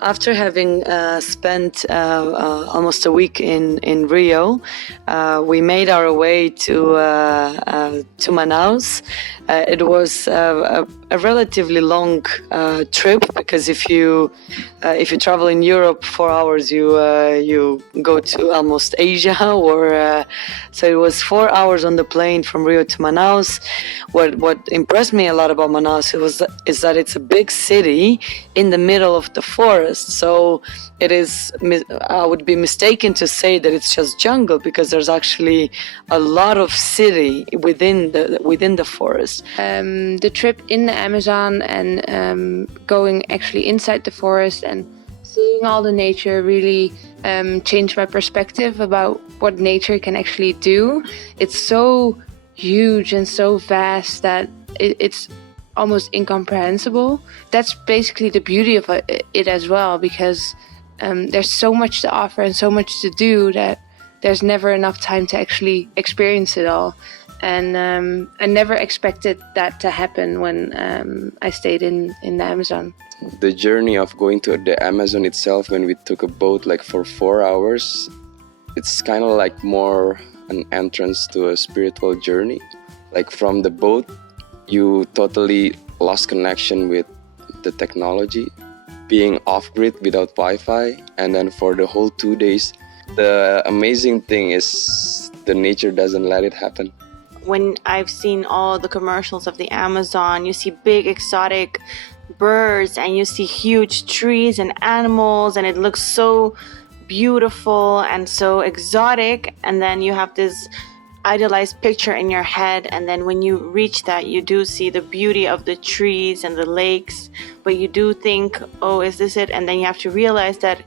after having spent almost a week in Rio, we made our way to Manaus. It was a relatively long trip, because if you travel in Europe 4 hours, you go to almost Asia, or so it was 4 hours on the plane from Rio to Manaus. What impressed me a lot about Manaus is that it's a big city in the middle of the forest. So it is, I would be mistaken to say that it's just jungle, because there's actually a lot of city within the forest. The trip in the Amazon and going actually inside the forest and seeing all the nature really changed my perspective about what nature can actually do. It's so huge and so vast that it's almost incomprehensible. That's basically the beauty of it as well, because there's so much to offer and so much to do that there's never enough time to actually experience it all. And I never expected that to happen when I stayed in the Amazon. The journey of going to the Amazon itself, when we took a boat like for 4 hours, it's kind of like more an entrance to a spiritual journey. Like from the boat, you totally lost connection with the technology, being off-grid without Wi-Fi, and then for the whole 2 days, the amazing thing is the nature doesn't let it happen. When I've seen all the commercials of the Amazon, you see big exotic birds and you see huge trees and animals, and it looks so beautiful and so exotic, and then you have this idealized picture in your head, and then when you reach that, you do see the beauty of the trees and the lakes, but you do think, oh, is this it? And then you have to realize that,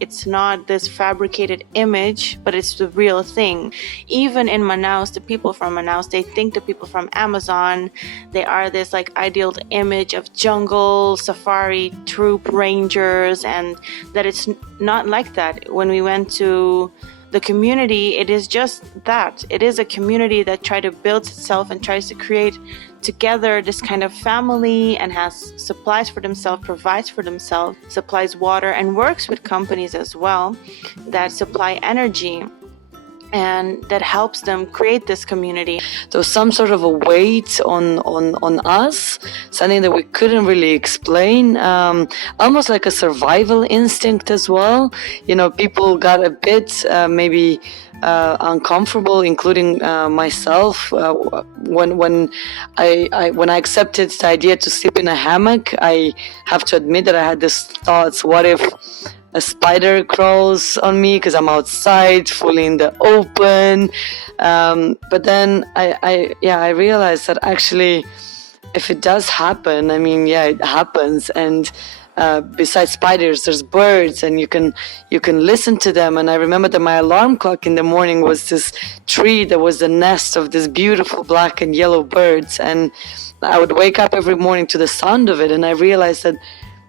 it's not this fabricated image, but it's the real thing. Even in Manaus, the people from Manaus, they think the people from Amazon, they are this like ideal image of jungle, safari, troop rangers, and that it's not like that. When we went to the community, it is just that. It is a community that tries to build itself and tries to create together this kind of family, and has supplies for themselves, provides for themselves, supplies water, and works with companies as well that supply energy, and that helps them create this community. There was some sort of a weight on us, something that we couldn't really explain, almost like a survival instinct as well. People got a bit maybe uncomfortable, including myself, when I accepted the idea to sleep in a hammock. I have to admit that I had these thoughts: what if a spider crawls on me because I'm outside, fully in the open? But then I realized that actually, if it does happen, it happens. And besides spiders, there's birds, and you can listen to them. And I remember that my alarm clock in the morning was this tree that was the nest of these beautiful black and yellow birds. And I would wake up every morning to the sound of it, and I realized that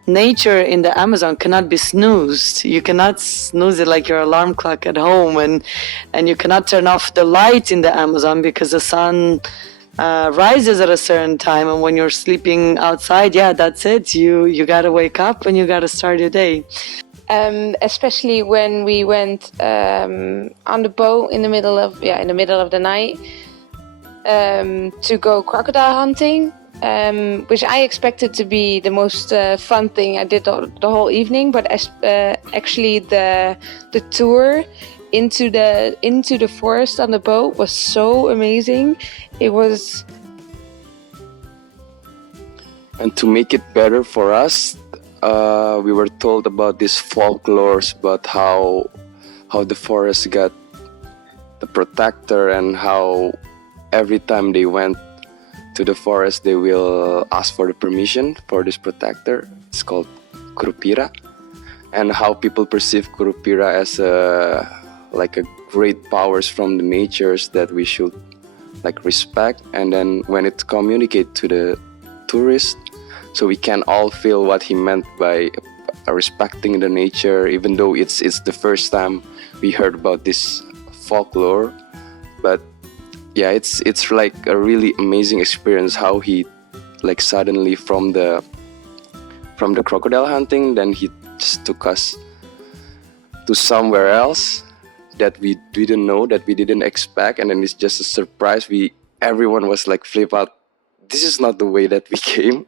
nature in the Amazon cannot be snoozed. You cannot snooze it like your alarm clock at home, and you cannot turn off the light in the Amazon because the sun rises at a certain time, and when you're sleeping outside, that's it. You gotta wake up and you gotta start your day. Especially when we went on the boat in the middle of the night to go crocodile hunting. Which I expected to be the most fun thing I did the whole evening, but actually the tour into the forest on the boat was so amazing. It was. And to make it better for us, we were told about these folklores about how the forest got the protector, and how every time they went to the forest, they will ask for the permission for this protector. It's called Curupira, and how people perceive Curupira as a great powers from the natures that we should respect. And then when it communicate to the tourist, so we can all feel what he meant by respecting the nature, even though it's the first time we heard about this folklore. But yeah, it's like a really amazing experience how he suddenly from the crocodile hunting, then he just took us to somewhere else that we didn't know, that we didn't expect, and then it's just a surprise. Everyone was like flip out. This is not the way that we came,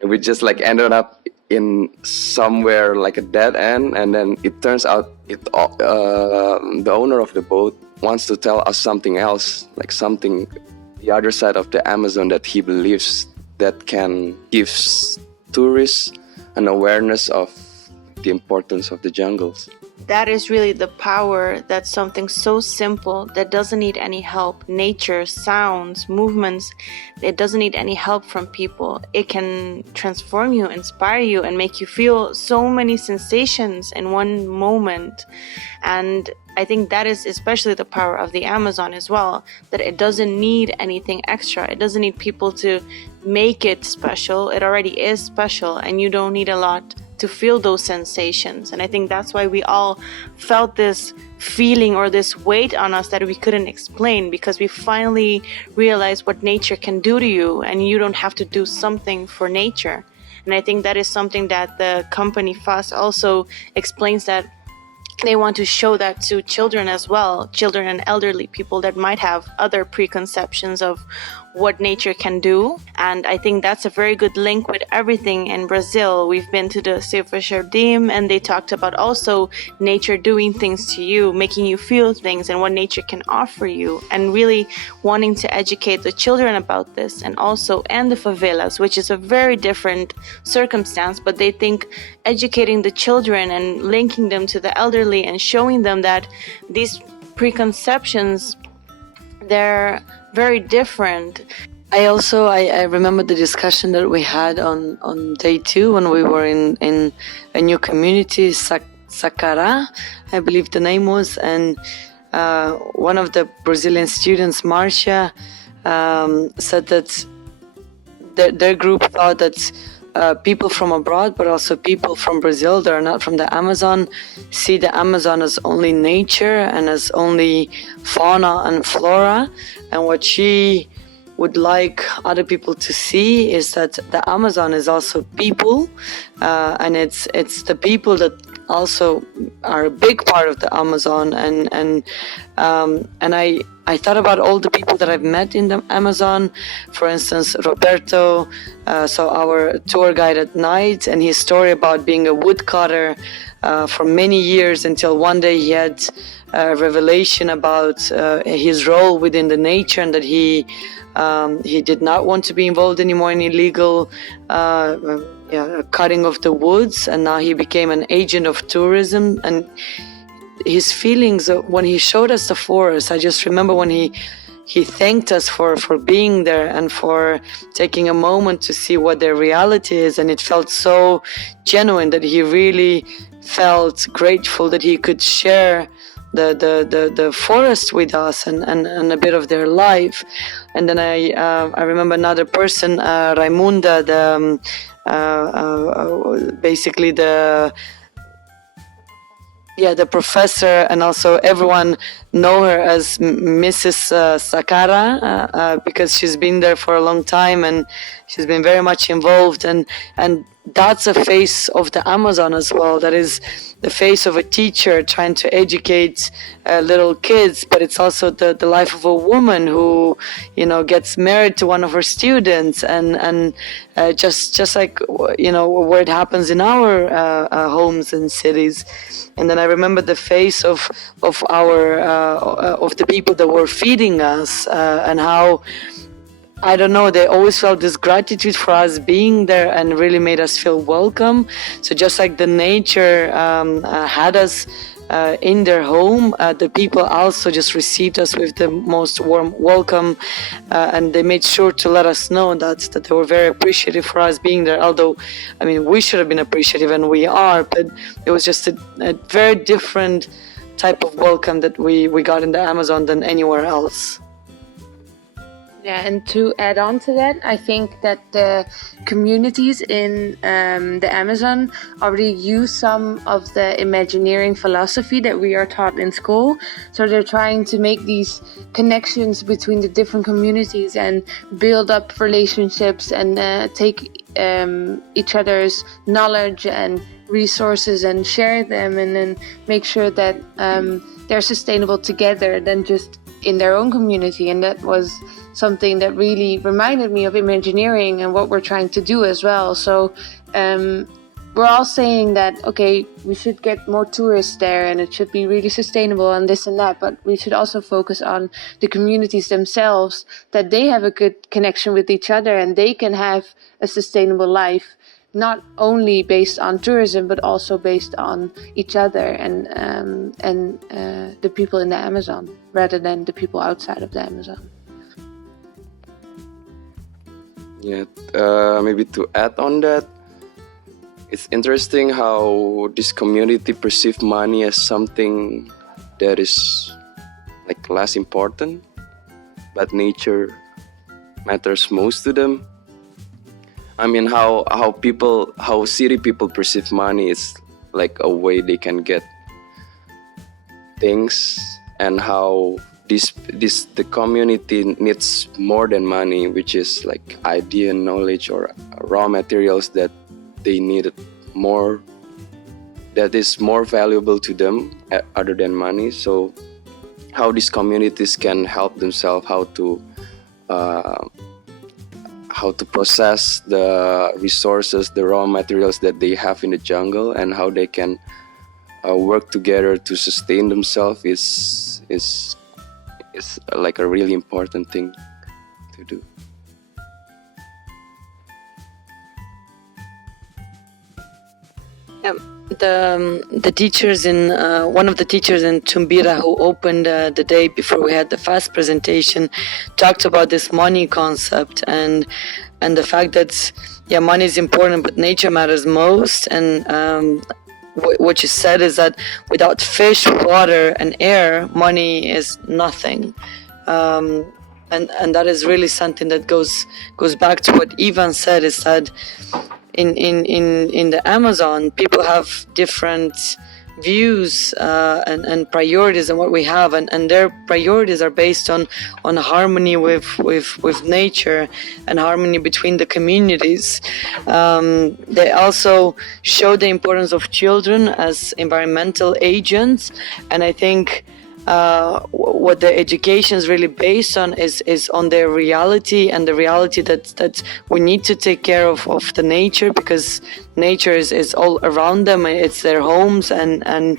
and we just like ended up in somewhere like a dead end. And then it turns out the owner of the boat wants to tell us something else, like something the other side of the Amazon that he believes that can give tourists an awareness of the importance of the jungles. That is really the power that something so simple that doesn't need any help, nature, sounds, movements, it doesn't need any help from people. It can transform you, inspire you, and make you feel so many sensations in one moment. And I think that is especially the power of the Amazon as well, that it doesn't need anything extra. It doesn't need people to make it special. It already is special, and you don't need a lot to feel those sensations. And I think that's why we all felt this feeling or this weight on us that we couldn't explain, because we finally realized what nature can do to you, and you don't have to do something for nature. And I think that is something that the company FAS also explains, that they want to show that to children as well, children and elderly people that might have other preconceptions of what nature can do. And I think that's a very good link with everything in Brazil. We've been to the Silva Jardim, and they talked about also nature doing things to you, making you feel things, and what nature can offer you, and really wanting to educate the children about this, and the favelas, which is a very different circumstance, but they think educating the children and linking them to the elderly and showing them that these preconceptions, they're very different. I remember the discussion that we had on day 2 when we were in a new community, Sacará, I believe the name was, and one of the Brazilian students, Marcia, said that their group thought that people from abroad, but also people from Brazil that are not from the Amazon, see the Amazon as only nature and as only fauna and flora. And what she would like other people to see is that the Amazon is also people, and it's the people that also are a big part of the Amazon. And I thought about all the people that I've met in the Amazon. For instance, Roberto, so our tour guide at night, and his story about being a woodcutter for many years, until one day he had a revelation about his role within the nature, and that he did not want to be involved anymore in illegal cutting of the woods, and now he became an agent of tourism. And his feelings when he showed us the forest, I just remember when he thanked us for being there and for taking a moment to see what their reality is, and it felt so genuine that he really felt grateful that he could share the forest with us and a bit of their life. And then I remember another person, Raimunda, basically the professor, and also everyone know her as Mrs. Sakara, because she's been there for a long time and she's been very much involved, and that's a face of the Amazon as well. That is the face of a teacher trying to educate little kids, but it's also the life of a woman who, gets married to one of her students, and just like, where it happens in our homes and cities. And then I remember the face of our of the people that were feeding us, and how, I don't know, they always felt this gratitude for us being there and really made us feel welcome. So just like the nature had us in their home, the people also just received us with the most warm welcome, and they made sure to let us know that they were very appreciative for us being there. Although, I mean, we should have been appreciative, and we are, but it was just a very different type of welcome that we got in the Amazon than anywhere else. Yeah, and to add on to that, I think that the communities in the Amazon already use some of the Imagineering philosophy that we are taught in school. So they're trying to make these connections between the different communities and build up relationships and take each other's knowledge and resources and share them, and then make sure that they're sustainable together than just in their own community. And that was something that really reminded me of Imagineering and what we're trying to do as well. So we're all saying that, okay, we should get more tourists there and it should be really sustainable and this and that, but we should also focus on the communities themselves, that they have a good connection with each other and they can have a sustainable life, not only based on tourism, but also based on each other and the people in the Amazon, rather than the people outside of the Amazon. Yeah, maybe to add on that, it's interesting how this community perceive money as something that is like less important, but nature matters most to them. I mean, how city people perceive money is like a way they can get things, and how the community needs more than money, which is like idea, knowledge, or raw materials that they needed more, that is more valuable to them other than money. So how these communities can help themselves, how to process the resources, the raw materials that they have in the jungle, and how they can work together to sustain themselves is like a really important thing to do. The teachers in one of the teachers in Chumbira who opened the day before we had the fast presentation talked about this money concept and the fact that money is important but nature matters most. And what you said is that without fish, water, and air, money is nothing. And that is really something that goes back to what Ivan said, is that in the Amazon, people have different views and priorities and what we have, and their priorities are based on harmony with nature and harmony between the communities. They also show the importance of children as environmental agents, and I think what the education is really based on is on their reality, and the reality that we need to take care of the nature, because nature is all around them, it's their homes, and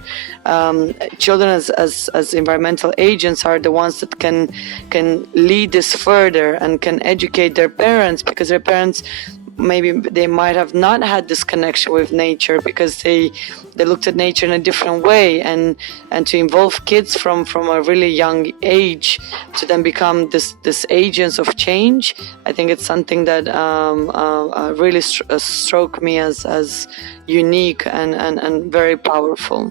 children as environmental agents are the ones that can lead this further and can educate their parents, because their parents maybe they might have not had this connection with nature because they looked at nature in a different way, and to involve kids from a really young age to then become this agents of change, I think it's something that really struck me as unique and very powerful.